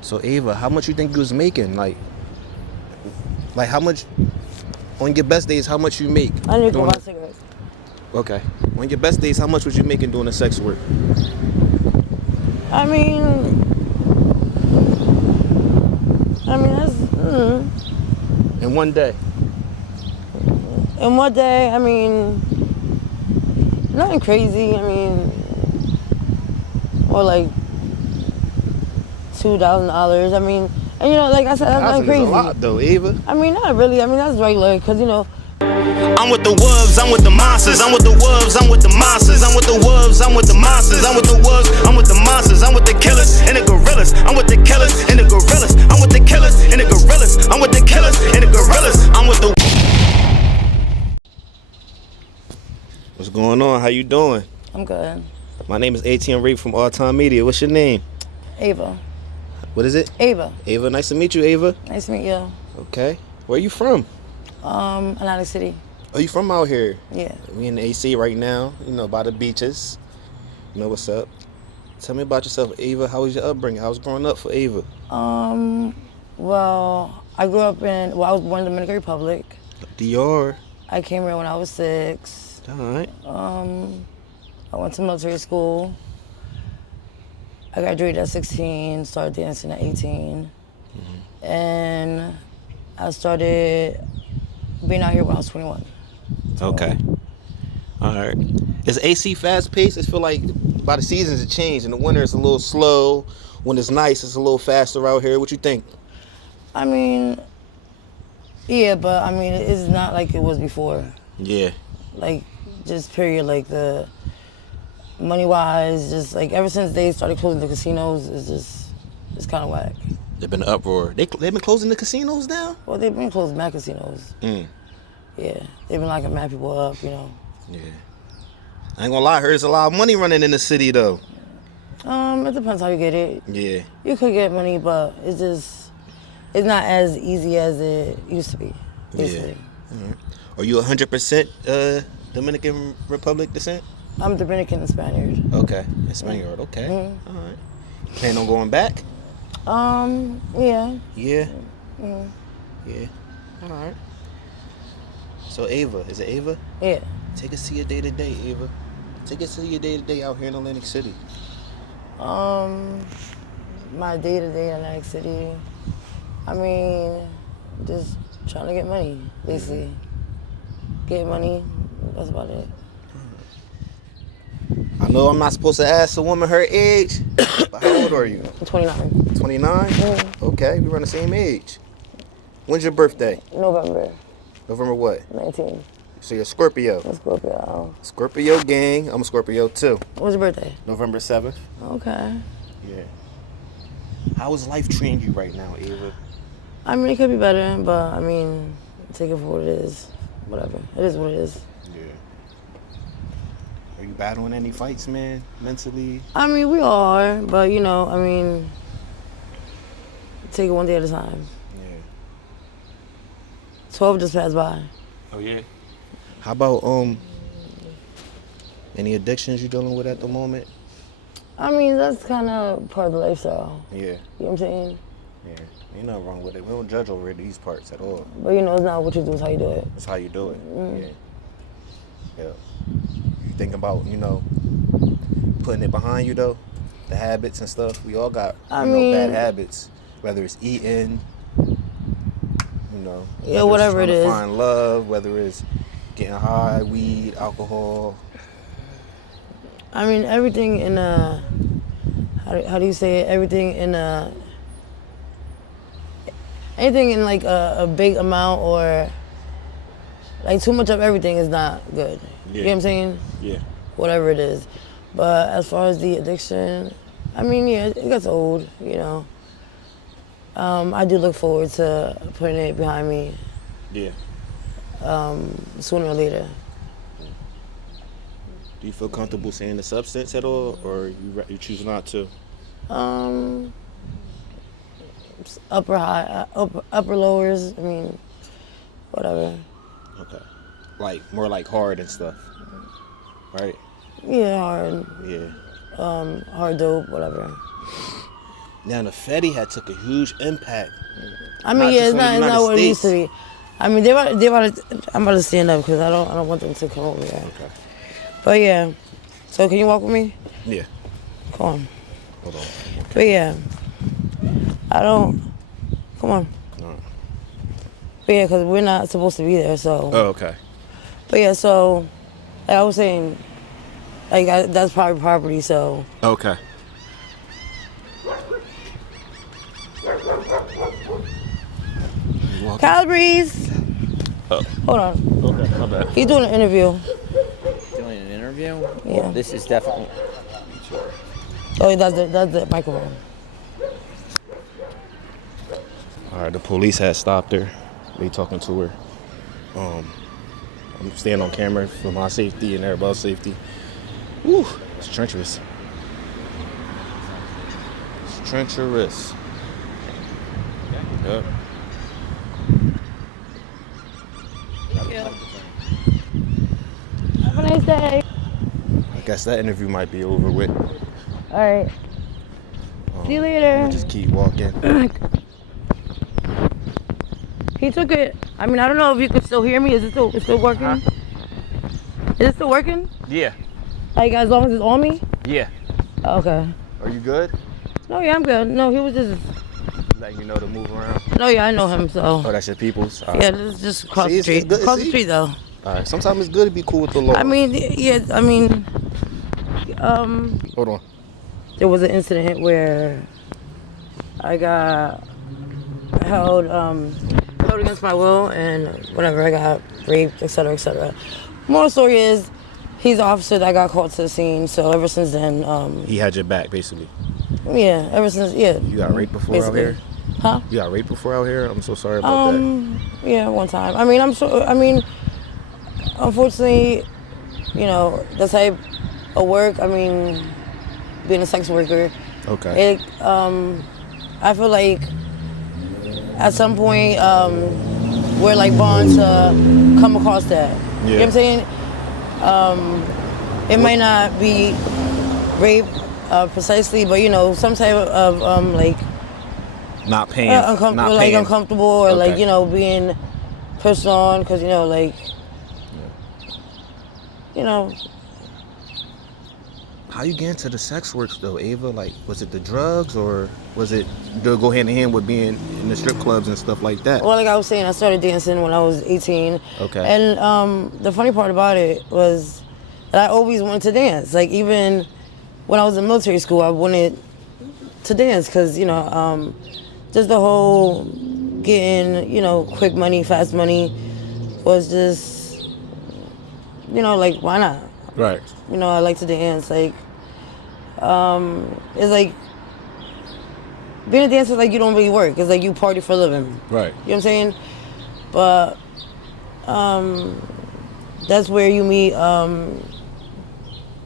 So Ava, how much you think you was making? Like how much on your best days? How much you make? I need to go buy cigarettes. Okay. On your best days, how much was you making doing the sex work? I mean that's In one day. in one day. I mean, nothing crazy. I mean, or like $2,000. I mean, and like I said, that's nothing crazy. That's a lot though, Ava. I mean, not really. I mean, that's regular, cause I'm with the wolves, I'm with the monsters, I'm with the wolves, I'm with the monsters, I'm with the wolves, I'm with the monsters, I'm with the wolves, I'm with the monsters, I'm with the killers and the gorillas, I'm with the killers and the gorillas, I'm with the killers and the gorillas, I'm with the killers and the gorillas, I'm with the. What's going on? How you doing? I'm good. My name is ATM Tik from All Time Media. What's your name? Ava. What is it? Ava. Ava, nice to meet you, Ava. Nice to meet you. Okay. Where are you from? Atlantic City. Oh, you from out here? Yeah. We in the AC right now, by the beaches. You know what's up. Tell me about yourself, Ava. How was your upbringing? How was growing up for Ava? Well, I grew up I was born in the Dominican Republic. DR. I came here when I was 6. All right. I went to military school. I graduated at 16, started dancing at 18. And I started being out here when I was 21. So. Okay. All right. Is AC fast paced? I feel like by the seasons it changed. In the winter it's a little slow. When it's nice, it's a little faster out here. What you think? I mean, yeah, but I mean, it's not like it was before. Yeah. Like, just period, like the money-wise, just like ever since they started closing the casinos, it's kind of whack. They've been an uproar. They've been closing the casinos down? Well, they've been closing mad casinos. Yeah, they've been locking mad people up, Yeah. I ain't gonna lie, I heard there's a lot of money running in the city though. It depends how you get it. Yeah. You could get money, but it's not as easy as it used to be. Basically. Yeah. Right. Are you 100% Dominican Republic descent? I'm Dominican and Spaniard. Okay, and Spaniard. Okay. All right. Plan on going back? Yeah. Yeah. Yeah. All right. So Ava, is it Ava? Yeah. Take us to your day to day, Ava. Take us to your day to day out here in Atlantic City. My day to day in Atlantic City, I mean, just trying to get money, basically. Get money, that's about it. I know I'm not supposed to ask a woman her age, but how old are you? I'm 29. 29? Okay, we run the same age. When's your birthday? November. November what? 19. So you're a Scorpio. I'm Scorpio. Scorpio gang. I'm a Scorpio too. When's your birthday? November 7th. Okay. Yeah. How is life treating you right now, Ava? I mean, it could be better, but I mean, take it for what it is. Whatever. It is what it is. Yeah. Are you battling any fights, man, mentally? I mean, we all are, but I mean, take it one day at a time. Yeah. 12 just passed by. Oh yeah. How about any addictions you're dealing with at the moment? I mean, that's kind of part of the lifestyle. Yeah. You know what I'm saying? Yeah. Ain't nothing wrong with it. We don't judge over these parts at all. But it's not what you do, it's how you do it. It's how you do it. Yeah. Yeah. You think about, putting it behind you though, the habits and stuff. We all got bad habits, whether it's eating, yeah, whatever it is. Find love, whether it's getting high, weed, alcohol. I mean, everything in how do you say it? Anything in like a big amount or like too much of everything is not good. Yeah. You know what I'm saying? Yeah. Whatever it is. But as far as the addiction, I mean, yeah, it gets old, I do look forward to putting it behind me. Yeah. Sooner or later. Do you feel comfortable saying the substance at all, or you choose not to? Upper lowers. I mean, whatever. Okay. Like more like hard and stuff, right? Yeah, hard. Yeah. Hard dope, whatever. Now the Fetty had took a huge impact. I mean, Not yeah, just it's in the not United what it used to States. be. I mean, I'm about to stand up because I don't want them to come over here. Okay. But yeah, so can you walk with me? Yeah. Come on. Hold on. But yeah, come on. Alright. But yeah, because we're not supposed to be there, so. Oh, okay. But yeah, so, like I was saying, like that's private property, so. Okay. Calabrese! Oh. Hold on. Okay, my bad. He's doing an interview. Doing an interview? Yeah. Well, this is definitely. Oh, that's the microphone. All right, the police had stopped her. They talking to her. I'm staying on camera for my safety and everybody's safety. Woo, it's treacherous. It's treacherous. Yep. Have a nice day. I guess that interview might be over with. All right. See you later. We'll just keep walking. He took it. I mean, I don't know if you can still hear me. Is it still working? Huh? Is it still working? Yeah. Like as long as it's on me? Yeah. Okay. Are you good? No, yeah, I'm good. No, he was just. Letting you know to move around. No, yeah, I know him. So. Oh, that's your people's? All right. Yeah, this is just across See, the it's street. good. Across the See? street, though. All right. Sometimes it's good to be cool with the law. I mean, yeah. I mean, Hold on. there was an incident where I got held against my will, and whatever, I got raped, etc., etc. Moral story is, he's the officer that got called to the scene. So ever since then, He had your back, basically. yeah, ever since, yeah. You got raped before basically. out here? Huh? You got raped before out here? I'm so sorry about that. Yeah, one time. I mean, unfortunately, you know, the type of work, I mean, being a sex worker, Okay. I feel like at some point, we're like born to come across that. You know what I'm saying? It might not be rape precisely, but you know, some type of like Not paying. uncomfortable, not like paying. uncomfortable, or like, Okay. you know, being pushed on, because you know, like, you know. How you get into the sex work though, Ava? Like, was it the drugs or was it to go hand in hand with being in the strip clubs and stuff like that? Well, like I was saying, I started dancing when I was 18. Okay. And the funny part about it was that I always wanted to dance. Like, even when I was in military school, I wanted to dance because, you know, just the whole getting, you know, quick money, fast money was just, you know, like, why not? Right. You know, I like to dance. Like, it's like, being a dancer is like you don't really work. It's like you party for a living. Right. You know what I'm saying? But that's where you meet, you know,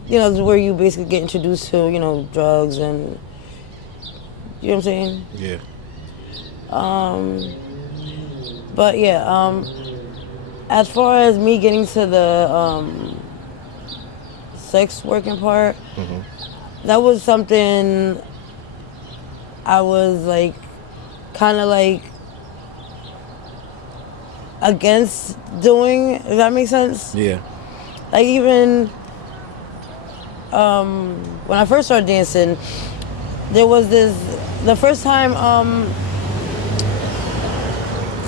that's where you basically get introduced to, you know, drugs and, you know what I'm saying? Yeah. But yeah, as far as me getting to the sex working part, that was something I was like, kind of like against doing, if that makes sense. Yeah. Like even when I first started dancing, there was the first time,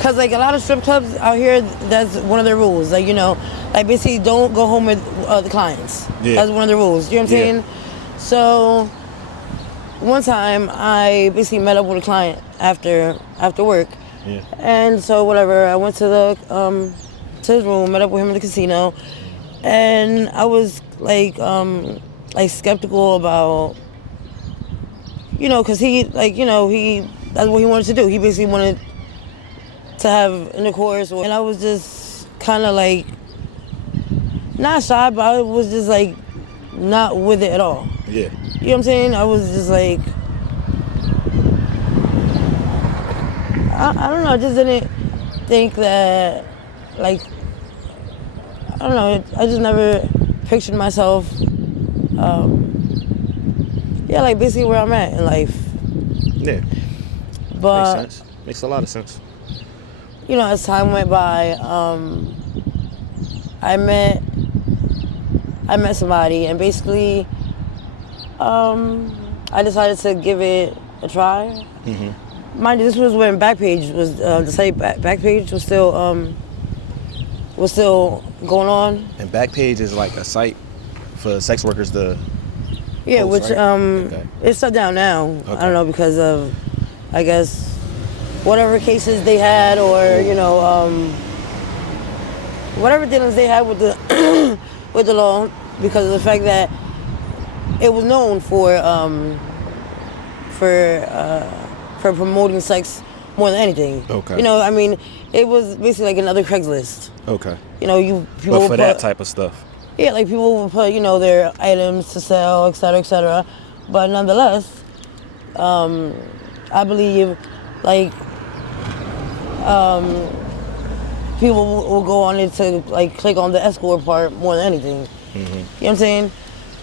cause like a lot of strip clubs out here, that's one of their rules. Like, you know, like basically don't go home with the clients. Yeah. That's one of the rules. You know what I'm Yeah. saying? So one time I basically met up with a client after work. Yeah. And so whatever, I went to his room, met up with him in the casino, and I was like skeptical about, you know, cause he, like, you know, that's what he wanted to do. He basically wanted to have intercourse, and I was just kind of like, not shy, but I was just like not with it at all. Yeah. You know what I'm saying? I was just like, I don't know, I just didn't think that, like, I don't know, I just never pictured myself, yeah, like basically where I'm at in life. Yeah. But Makes sense. Makes a lot of sense. you know, as time went by, I met somebody, and basically, I decided to give it a try. Mind you, this was when Backpage was the site. Backpage was still going on. And Backpage is like a site for sex workers to Yeah, post, which right? Okay. it's shut down now. Okay. I don't know, because of, I guess, whatever cases they had, or you know, whatever dealings they had with the with the law, because of the fact that it was known for promoting sex more than anything. Okay. You know, I mean, it was basically like another Craigslist. Okay. You know, people But for would that put, type of stuff. yeah, like people would put, you know, their items to sell, et cetera, et cetera. But nonetheless, I believe, like, people will go on it to, like, click on the escort part more than anything. You know what I'm saying?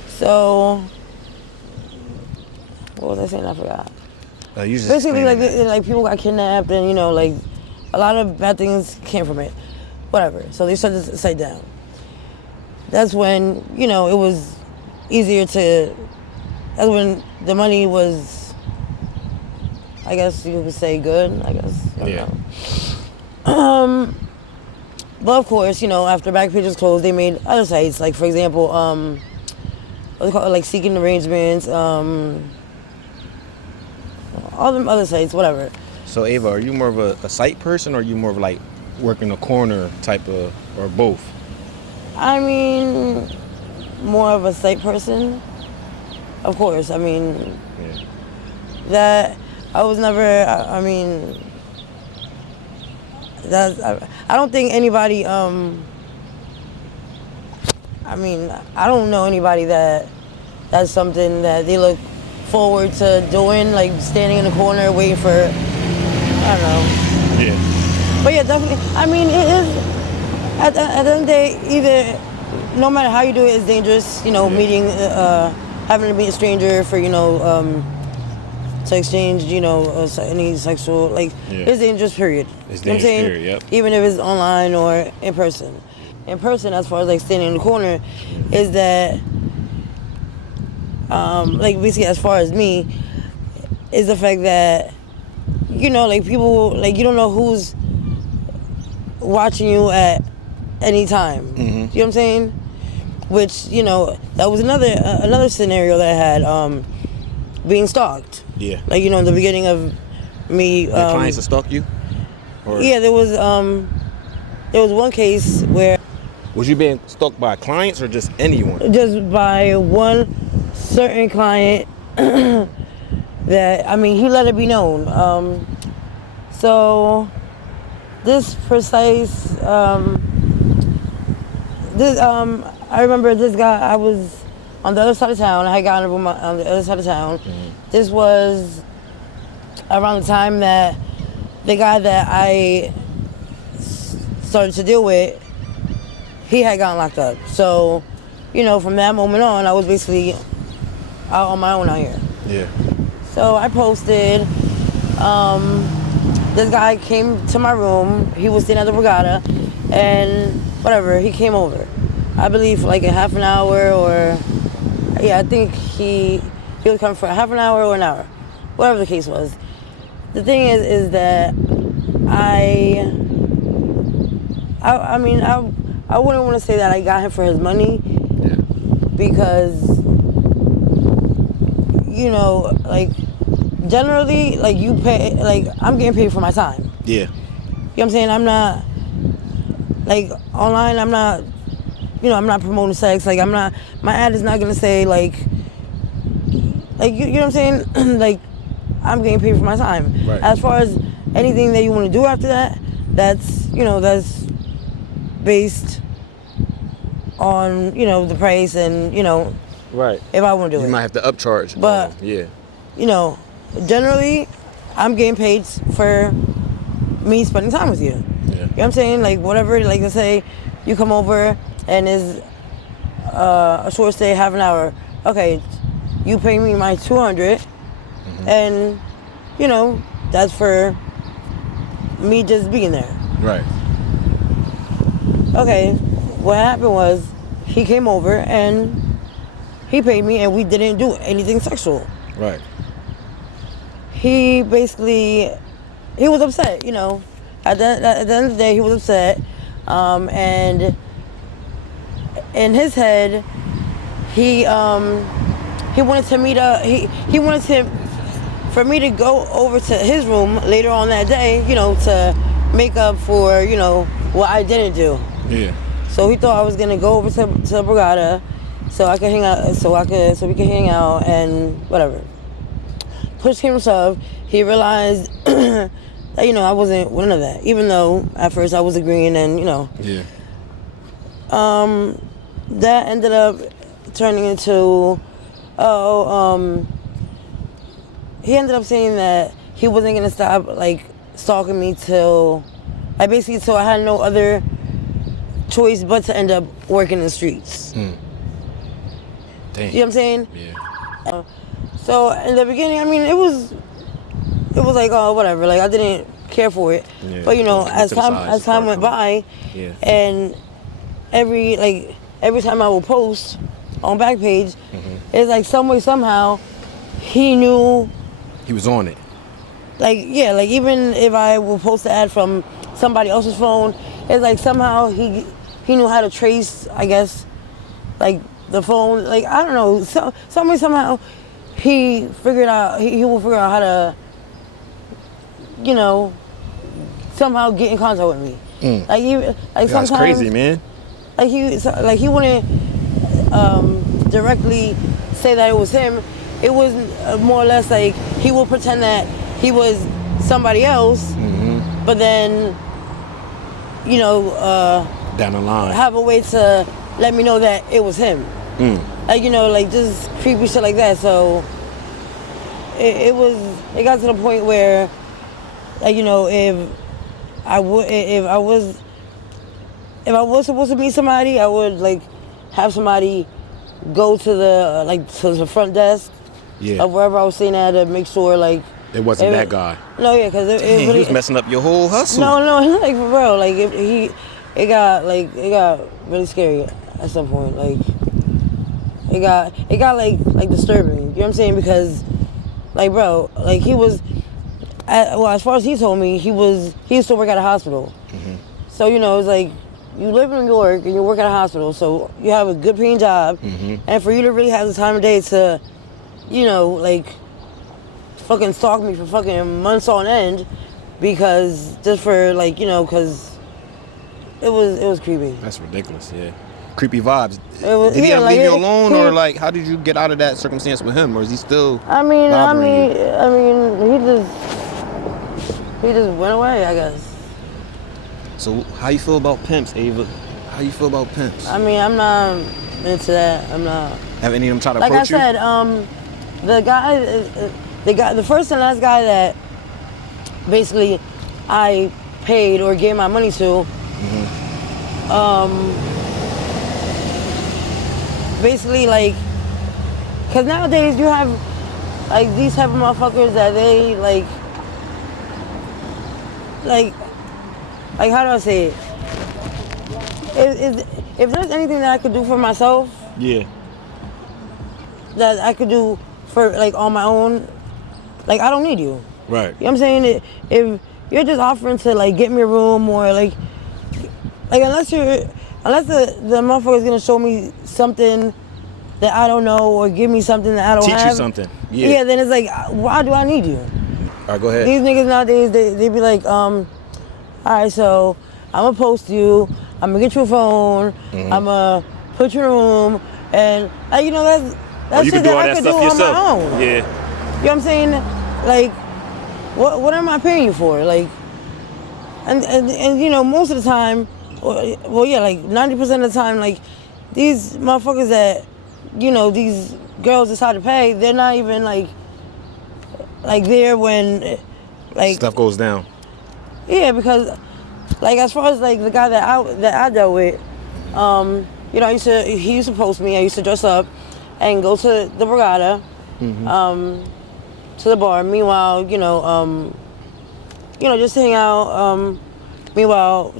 So, what was I saying? I forgot. You just Basically, explained like people got kidnapped, and, you know, like, a lot of bad things came from it. Whatever. So they shut the site down. That's when, you know, it was easier to, that's when the money was, I guess you could say, good, I guess. I don't know. But of course, you know, after Backpage was closed, they made other sites, like, for example, what's it called, like, Seeking Arrangements, all them other sites, whatever. So Ava, are you more of a site person, or are you more of like working a corner type of, or both? I mean, more of a site person, of course. I mean, Yeah. that I was never. I mean, I don't think anybody. I mean, I don't know anybody that's something that they look forward to doing, like standing in the corner waiting for. I don't know. Yeah. But yeah, definitely. I mean, it is. At the end of the day, either, no matter how you do it, it's dangerous. You know, meeting, having to meet a stranger for, you know, to exchange, you know, any sexual, like, it's dangerous, period. It's You know what I'm dangerous, saying? period, yep. Even if it's online or in person. In person, as far as, like, standing in the corner, is that, like, basically, as far as me, is the fact that, you know, like, people, like, you don't know who's watching you at any time. You know what I'm saying? Which, you know, that was another scenario that I had, being stalked. Yeah. Like, you know, in the beginning of me. Your clients to stalk you? Or Yeah, there was one case where. was you being stalked by clients or just anyone? Just by one certain client that, I mean, he let it be known. So this precise, I remember this guy, I was on the other side of town. I had gotten a room on the other side of town. This was around the time that the guy that I started to deal with, he had gotten locked up. So, you know, from that moment on, I was basically out on my own out here. Yeah. So I posted, this guy came to my room. He was staying at the Regatta, and whatever, he came over. I believe for like a half an hour, or, yeah, I think he was coming for a half an hour or an hour, whatever the case was. The thing is that I mean, I wouldn't want to say that I got him for his money, because, you know, like, generally, like, you pay, like, I'm getting paid for my time. Yeah. You know what I'm saying? I'm not, like, online, I'm not, you know, I'm not promoting sex. Like, I'm not, my ad is not going to say, like, you know what I'm saying? Like, I'm getting paid for my time. Right. As far as anything that you want to do after that, that's, you know, that's based on, you know, the price and, you know, Right. if I want to do it. You might have to upcharge. But, yeah. you know, generally, I'm getting paid for me spending time with you. Yeah. You know what I'm saying? Like, whatever, like, let's say you come over and it's a short stay, half an hour. Okay, you pay me my $200, and you know, that's for me just being there. Right. Okay, what happened was he came over and he paid me and we didn't do anything sexual. Right. He basically, he was upset, you know. At the end of the day, he was upset. And in his head, he wanted to meet he wanted for me to go over to his room later on that day, you know, to make up for, you know, what I didn't do. Yeah. So he thought I was gonna go over to Brigada so I could hang out, so we could hang out and whatever. Push came to shove, he realized that, you know, I wasn't none of that. Even though at first I was agreeing and, you know. Yeah. That ended up turning into, he ended up saying that he wasn't gonna stop, like, stalking me till I had no other choice but to end up working in the streets. Damn. You know what I'm saying? Yeah. So in the beginning, I mean, it was like, oh, whatever. Like, I didn't care for it. Yeah. But, you know, Put as to the side, time went by, yeah. and every time I would post on Backpage, it's like some way, somehow, he knew. He was on it. Like, yeah, like even if I would post the ad from somebody else's phone, it's like somehow he knew how to trace, I guess, like the phone. Like, I don't know, some way, somehow, he will figure out how to, you know, somehow get in contact with me. That's sometimes crazy, man. Like he wouldn't directly say that it was him. It was more or less like he would pretend that he was somebody else, but then, you know, down the line, have a way to let me know that it was him. Like, you know, like just creepy shit like that. So it got to the point where, like, you know, if I was supposed to meet somebody, I would like have somebody go to the front desk of wherever I was staying at to make sure like it wasn't that guy. No, yeah, because it he was messing up your whole hustle. No, like for real, like it got really scary at some point. Like it got like disturbing. You know what I'm saying? Because like, bro, like he was. As far as he told me, he used to work at a hospital. So, you know, it's like you live in New York and you work at a hospital, so you have a good paying job, and for you to really have the time of day to, you know, like fucking stalk me for fucking months on end, because just for like, you know, because it was creepy. That's ridiculous. Yeah. Creepy vibes. Did he ever like, leave you alone, or like how did you get out of that circumstance with him, or is he still? I mean, you? he just went away, I guess. So how you feel about pimps, Ava? How you feel about pimps? I mean, I'm not into that. I'm not. Have any of them tried to like approach you? Like I said, the first and last guy that basically I paid or gave my money to, basically like, cause nowadays you have like these type of motherfuckers that they like how do I say it? If there's anything that I could do for myself, that I could do for like on my own, like I don't need you. Right. You know what I'm saying? If you're just offering to like get me a room or like unless the motherfucker's gonna show me something that I don't know or give me something that I don't have. Teach you something. Yeah, then it's like, why do I need you? All right, go ahead. These niggas nowadays, they be like, all right, so I'm gonna post you, I'm gonna get you a phone, I'm gonna put you in a room, and you know, that's shit that I could do on my own. Yeah. You know what I'm saying? Like, what am I paying you for? Like, and you know, most of the time, well, yeah, like 90% of the time, like these motherfuckers that, you know, these girls decide to pay, they're not even like there when like stuff goes down. Yeah, because like as far as like the guy that I dealt with, you know, he used to post me. I used to dress up and go to the Brigada, to the bar. Meanwhile, just hang out. Meanwhile,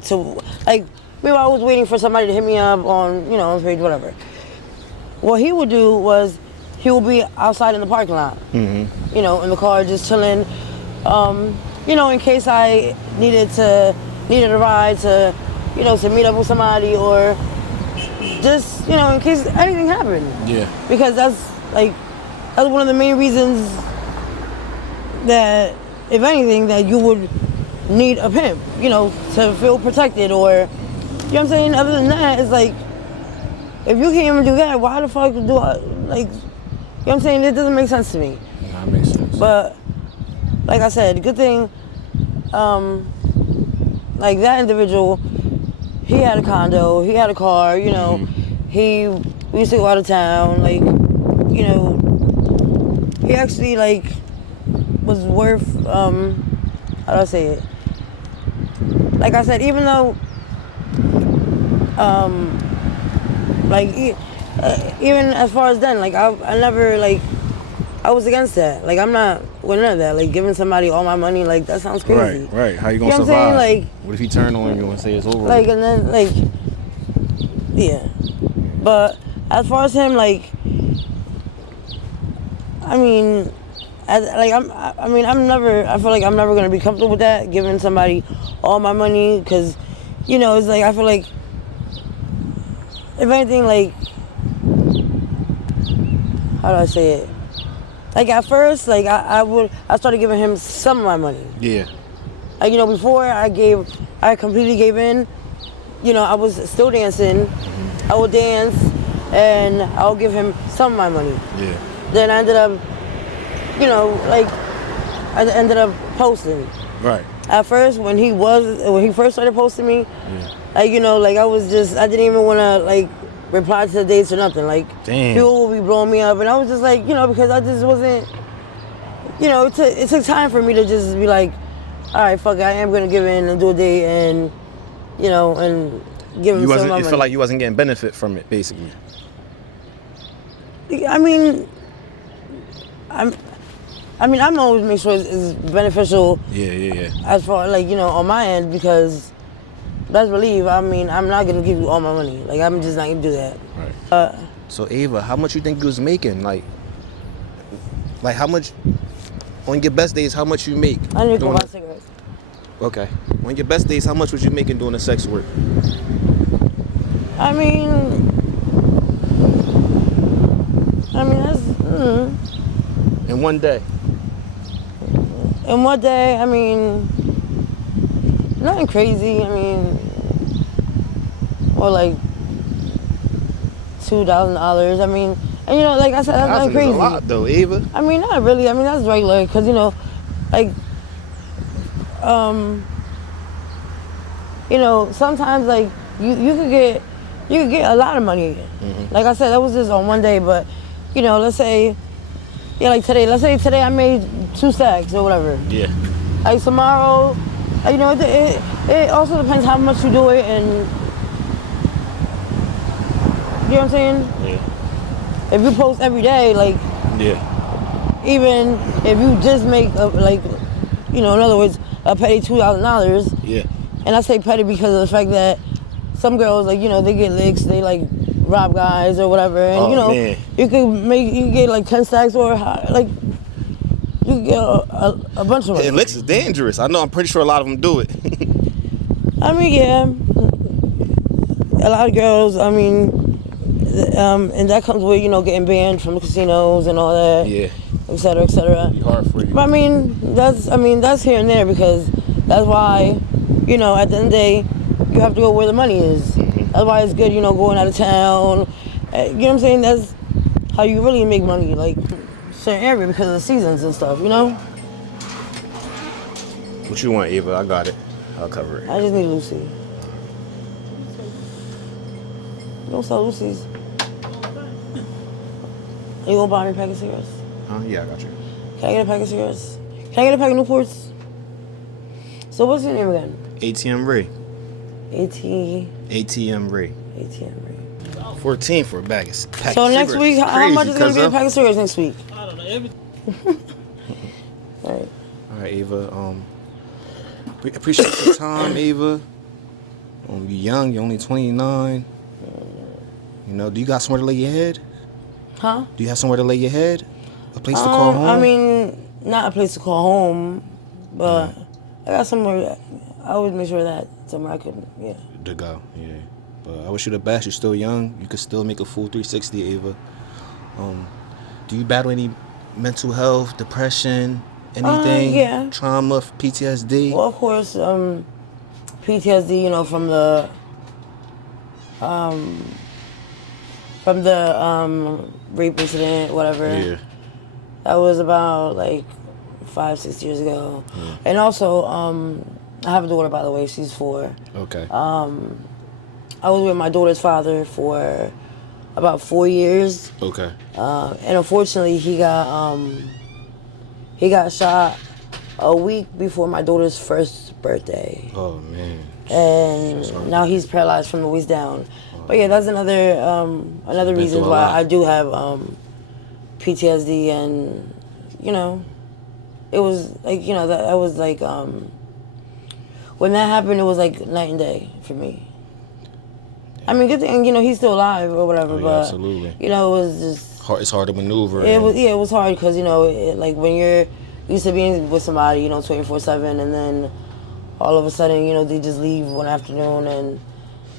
I was waiting for somebody to hit me up on, on page, whatever. What he would do was he would be outside in the parking lot, in the car, just chilling. In case I needed a ride to, to meet up with somebody, or just, in case anything happened. Yeah. Because that's one of the main reasons that, if anything, that you would need a pimp, to feel protected, or, you know what I'm saying? Other than that, it's like, if you can't even do that, why the fuck do I, you know what I'm saying? It doesn't make sense to me. That makes sense. But, like I said, good thing, that individual, he had a condo, he had a car, we used to go out of town, he actually, was worth, how do I say it? Like I said, even though, even as far as then, I never, I was against that. I'm not with none of that. Giving somebody all my money, that sounds crazy. Right. How you gonna survive? What I'm saying? What if he turn on you and say it's over? And then, yeah. But as far as him, I'm never, I feel like I'm never gonna be comfortable with that, giving somebody all my money, because, it's I feel like, if anything, how do I say it? At first, I started giving him some of my money. Yeah. Before I completely gave in, I was still dancing. I would dance, and I would give him some of my money. Yeah. Then I ended up posting. Right. At first, when he first started posting me, I didn't even want to, reply to the dates or nothing. Damn. People would be blowing me up, and I was just because I just wasn't, it took time for me to just be all right, fuck it, I am going to give in and do a date, and, and give him some of my money. You feel like you wasn't getting benefit from it, basically. I'm always make sure it's beneficial. Yeah. As far on my end, because best believe, I'm not gonna give you all my money. I'm just not gonna do that. Right. So Ava, how much you think you was making? How much on your best days? How much you make? I need to go buy cigarettes. Okay. On your best days, how much was you making doing the sex work? That's. In one day. In one day, nothing crazy. Or $2,000. And like I said, that's nothing crazy. That's a lot though, Ava. Not really. That's regular, because sometimes you could get a lot of money. Mm-hmm. Like I said, that was just on one day, but let's say. Yeah, today. Let's say today I made 2 stacks or whatever. Yeah. Tomorrow, it also depends how much you do it, and you know what I'm saying? Yeah. If you post every day, yeah. Even if you just make in other words, a petty $2,000. Yeah. And I say petty because of the fact that some girls they get licks, they rob guys or whatever, and man. you can get 10 stacks, or you can get a bunch of them. Hey, licks is dangerous. I know. I'm pretty sure a lot of them do it. Yeah, a lot of girls. And that comes with getting banned from the casinos and all that. Yeah. Et cetera, et cetera. Be hard for you. But that's here and there, because that's why at the end of the day you have to go where the money is. That's why it's good, going out of town. You know what I'm saying? That's how you really make money, certain area, because of the seasons and stuff, What you want, Ava? I got it. I'll cover it. I just need Lucy. You don't sell Lucy's. You gonna buy me a pack of cigarettes? Yeah, I got you. Can I get a pack of cigarettes? Can I get a pack of Newports? So what's your name again? ATM Ray. ATM Ray. 14 for a bag of pack So of next cigarettes. week, how much is going to be a pack of cigarettes next week? I don't know. Right. All right, Ava. We appreciate your time, Ava. You're young. You're only 29. You know, do you got somewhere to lay your head? Huh? Do you have somewhere to lay your head? A place to call home? I mean, not a place to call home, but I got somewhere. I always make sure that somewhere I could, To go, yeah. But I wish you the best. You're still young. You could still make a full 360, Ava. Do you battle any mental health, depression, anything? Yeah. Trauma, PTSD? Well, of course, PTSD, you know, from the rape incident, whatever. Yeah. That was about like 5-6 years ago. Yeah. And also, I have a daughter, by the way. She's 4. Okay. I was with my daughter's father for about 4 years. Okay. And unfortunately, he got shot a week before my daughter's first birthday. Oh, man. And now he's paralyzed from the waist down. But yeah, that's another reason why I do have PTSD, and you know, it was like, you know, that was like when that happened, it was like night and day for me. I mean, good thing, you know, he's still alive or whatever, but absolutely. You know, it was just It's hard to maneuver. it was hard because, you know, like when you're used to being with somebody, you know, 24/7, and then all of a sudden, you know, they just leave one afternoon, and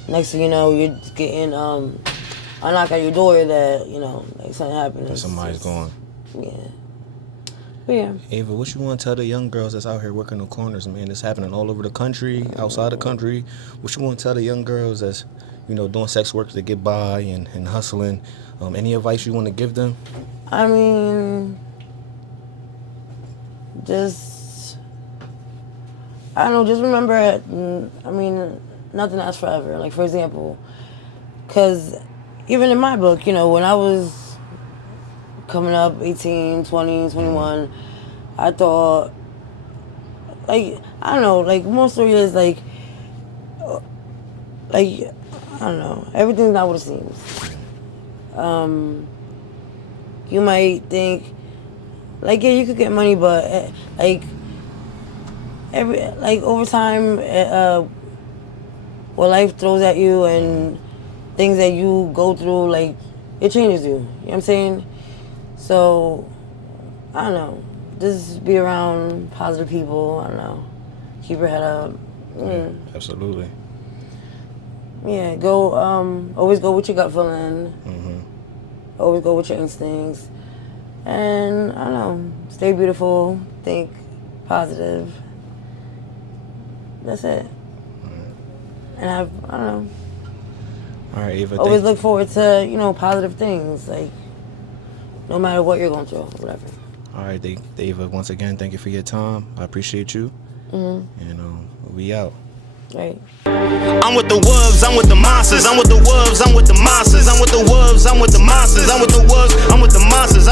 next thing you know, you're getting a knock at your door that, you know, like something happened. That somebody's gone. Yeah. But yeah. Ava, what you want to tell the young girls that's out here working the corners, man? It's happening all over the country, outside the country. What you want to tell the young girls that's, you know, doing sex work to get by and hustling? Any advice you want to give them? I mean, just, I don't know, just remember, I mean, nothing lasts forever. Like, for example, because even in my book, you know, when I was coming up, 18, 20, 21, I thought, like, I don't know, like, more story is, like, I don't know, everything's not what it seems. You might think, like, yeah, you could get money, but, like, over time, what life throws at you and things that you go through, like, it changes you. You know what I'm saying? So, I don't know. Just be around positive people. I don't know. Keep your head up. Yeah, absolutely. Yeah, go. Always go with your gut feeling. Mm-hmm. Always go with your instincts. And, I don't know. Stay beautiful. Think positive. That's it. And I don't know. All right, Ava. Always look forward to, you know, positive things, like, no matter what you're going through, whatever. All right, Ava, once again, thank you for your time. I appreciate you. Mm-hmm. And we out. Right. I'm with the wolves, I'm with the monsters. I'm with the wolves, I'm with the monsters. I'm with the wolves, I'm with the monsters. I'm with the wolves, I'm with the monsters.